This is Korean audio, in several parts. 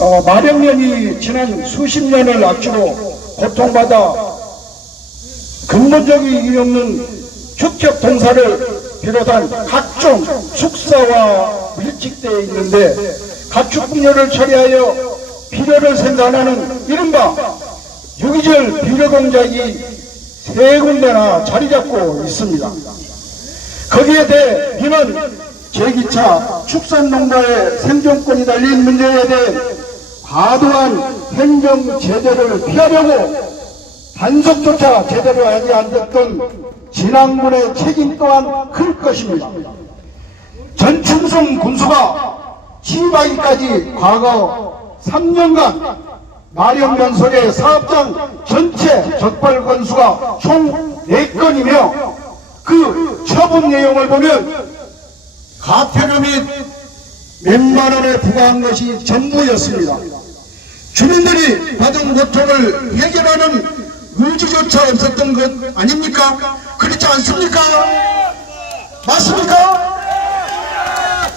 어, 마령년이 지난 수십 년을 악취로 고통받아 근본적이 없는 축적 동사를 비롯한 각종 축사와 밀집되어 있는데 가축 분열을 처리하여 비료를 생산하는 이른바 유기질 비료 공장이 세 군데나 자리 잡고 있습니다. 거기에 대해 민은 제기차 축산농가의 생존권이 달린 문제에 대해 과도한 행정 제재를 피하려고 단속조차 제대로 하지 않았던 진앙군의 책임 또한 클 것입니다. 전충성 군수가 치바기까지 과거 3년간 마령면설의 사업장 전체 적발 건수가 총 4건이며 그 처분 내용을 보면 가태료 및 몇만 원을 부과한 것이 전부였습니다. 주민들이 받은 고통을 해결하는 의지조차 없었던 것 아닙니까? 그렇지 않습니까? 맞습니까?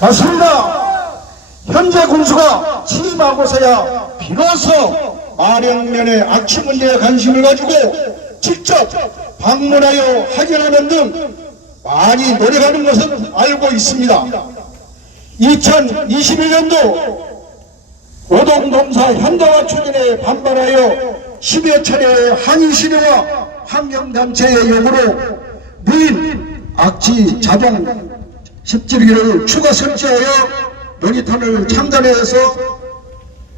맞습니다. 현재 군수가 취임하고서야 비로소 마령면의 악취 문제에 관심을 가지고 직접 방문하여 확인하는 등 많이 노력하는 것은 알고 있습니다. 2021년도 노동동사 현대화 추진에 반발하여 10여 차례의 항의 시위와 환경단체의 요구로 무인 악취 자동 십지기를 추가 설치하여 모니터를 창단해서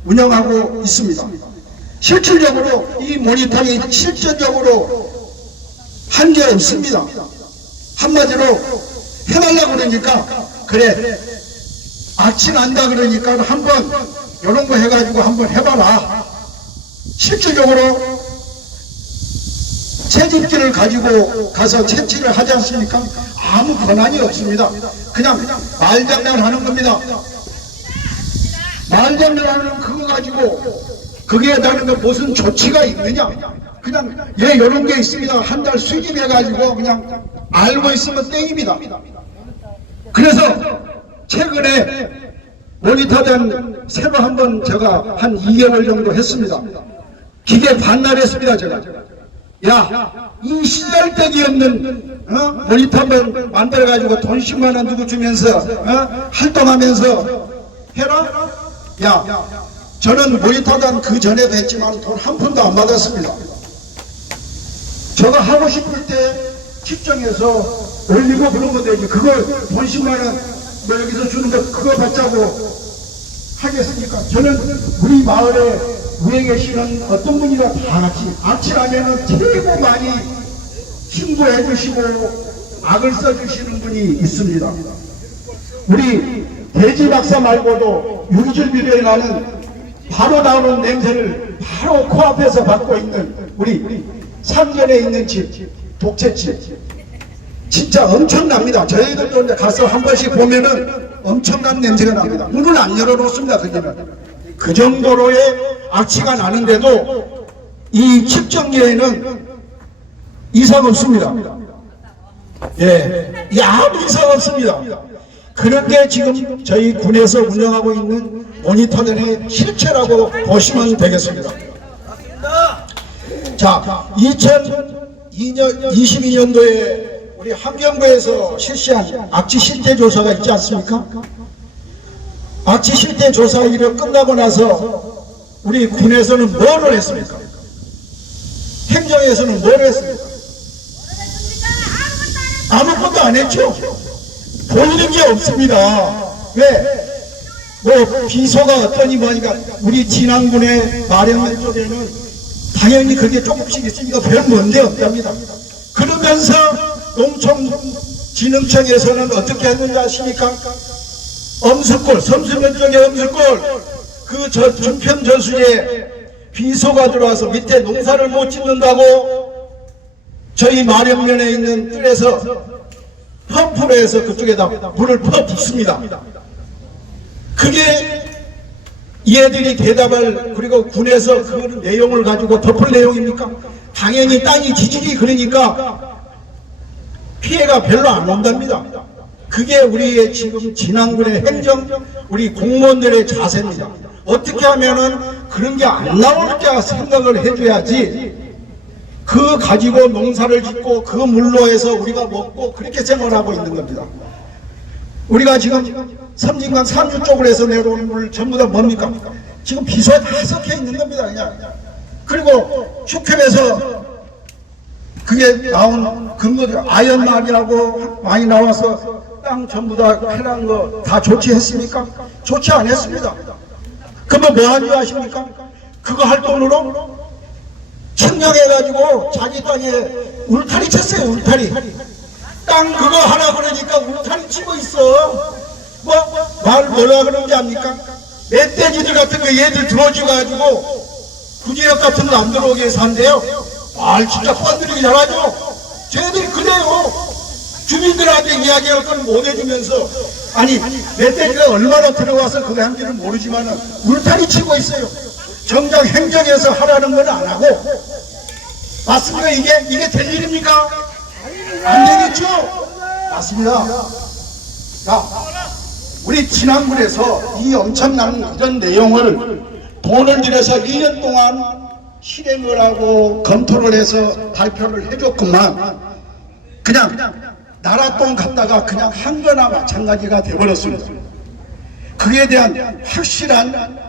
운영하고 있습니다. 실질적으로 이 모니터링이 실질적으로 한 게 없습니다. 한마디로 해달라고 그러니까 그래 악취 난다 그러니까 한번 이런 거 해가지고 한번 해봐라. 실질적으로 채집기를 가지고 가서 채취를 하지 않습니까? 아무 권한이 없습니다. 그냥 말장난 하는 겁니다. 말장난 하는 그거 가지고 그게 나는 그 무슨 조치가 있느냐? 그냥 예 이런 게 있습니다. 한 달 수집해 가지고 그냥 알고 있으면 땡입니다. 그래서 최근에 모니터된 새로 한 번 제가 한 2개월 정도 했습니다. 기계 반납했습니다, 제가. 야, 이 시절대기 없는 어? 모니터 한번 만들어가지고 돈 10만 원 주고 주면서 어? 활동하면서 해라? 야, 저는 모니터단 그 전에도 했지만 돈 한 푼도 안 받았습니다. 제가 하고 싶을 때 측정해서 올리고 그런 건데 그거 돈 10만 원 뭐 여기서 주는 거 그거 받자고 하겠습니까? 저는 우리 마을에 위에 계시는 어떤 분이나 다 같이 악취라면은 최고 많이 신고해 주시고 악을 써주시는 분이 있습니다. 우리 돼지 박사 말고도 유기질 비료에 나는 바로 나오는 냄새를 바로 코앞에서 맡고 있는 우리 상전에 있는 집 독채집 진짜 엄청납니다. 저희들도 가서 한 번씩 보면은 엄청난 냄새가 납니다. 문을 안 열어놓습니다. 그기는 그 정도로의 악취가 나는데도 이 측정기에는 이상 없습니다. 예, 이 아무 이상 없습니다. 그런게 지금 저희 군에서 운영하고 있는 모니터들의 실체라고 보시면 되겠습니다. 자, 2022년도에 우리 환경부에서 실시한 악취 실태 조사가 있지 않습니까? 악취 실태 조사 일이 끝나고 나서 우리 군에서는 뭐를 했습니까? 행정에서는 뭘 했습니까? 아무것도 안 했죠. 보이는 게 없습니다. 왜? 뭐 비서가 어떠니 뭐니까 우리 진안군의 마령면 쪽에는 당연히 그게 조금씩 있으니까 별 문제 없답니다. 그러면서 농촌진흥청에서는 어떻게 했는지 아십니까? 엄수골, 섬수면 쪽에 엄수골, 그 저, 중평 저수지에 비소가 들어와서 밑에 농사를 못 짓는다고 저희 마련면에 있는 뜰에서 펌프를 해서 그쪽에다 물을 퍼 붓습니다. 그게 얘들이 대답을 그리고 군에서 그 내용을 가지고 덮을 내용입니까? 당연히 땅이 지질이 그러니까 피해가 별로 안 온답니다. 그게 우리의 지금 진안군의 행정, 우리 공무원들의 자세입니다. 어떻게 하면은 그런 게 안 나올까 생각을 해줘야지 그 가지고 농사를 짓고 그 물로 해서 우리가 먹고 그렇게 생각을 하고 있는 겁니다. 우리가 지금 섬진강 상류 쪽으로 해서 내려오는 물 전부 다 뭡니까? 지금 비소에 다 섞여 있는 겁니다, 그냥. 그리고 축협에서 그게 나온 근거들, 아연말이라고 많이 나와서 땅 전부 다 해란 거다 조치했습니까? 조치 안 했습니다. 그러면 뭐 하는 줄 아십니까? 그거 할 돈으로 청량해가지고 자기 땅에 울타리 쳤어요, 울타리. 땅 그거 하나 그러니까 울타리 치고 있어. 뭐, 말 뭐라 그러는지 압니까? 멧돼지들 같은 거 얘들 들어줘가지고 구지역 같은 거 안 들어오게 해서 한대요. 말 진짜 뻔들이기 잘하죠? 쟤들이 그래요. 주민들한테 이야기할 건못 해주면서 아니 멧돼지가 얼마나 들어와서 그거 한지를 모르지만 울타리 치고 있어요. 정작 행정에서 하라는 건 안 하고 맞습니까? 이게 이게 될 일입니까? 안 되겠죠? 맞습니다. 자, 우리 진안군에서 이 엄청난 이런 내용을 돈을 들여서 1년 동안 실행을 하고 검토를 해서 발표를 해줬구만 그냥 나라 돈 갖다가 그냥 한 거나 마찬가지가 돼버렸습니다. 그에 대한 확실한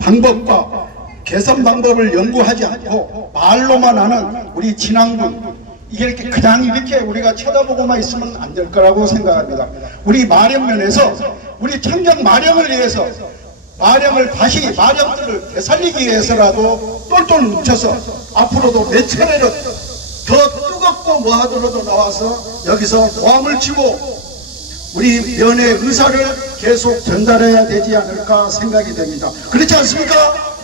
방법과 개선 방법을 연구하지 않고 말로만 하는 우리 진앙군 이렇게 그냥 이렇게 우리가 쳐다보고만 있으면 안 될 거라고 생각합니다. 우리 마령면에서 우리 청정 마령을 위해서 마령을 다시 마령들을 되살리기 위해서라도 똘똘 뭉쳐서 앞으로도 몇 차례를 더 뜨겁고 뭐 하더라도 나와서 여기서 모함을 치고 우리 면의 의사를 계속 전달해야 되지 않을까 생각이 됩니다. 그렇지 않습니까?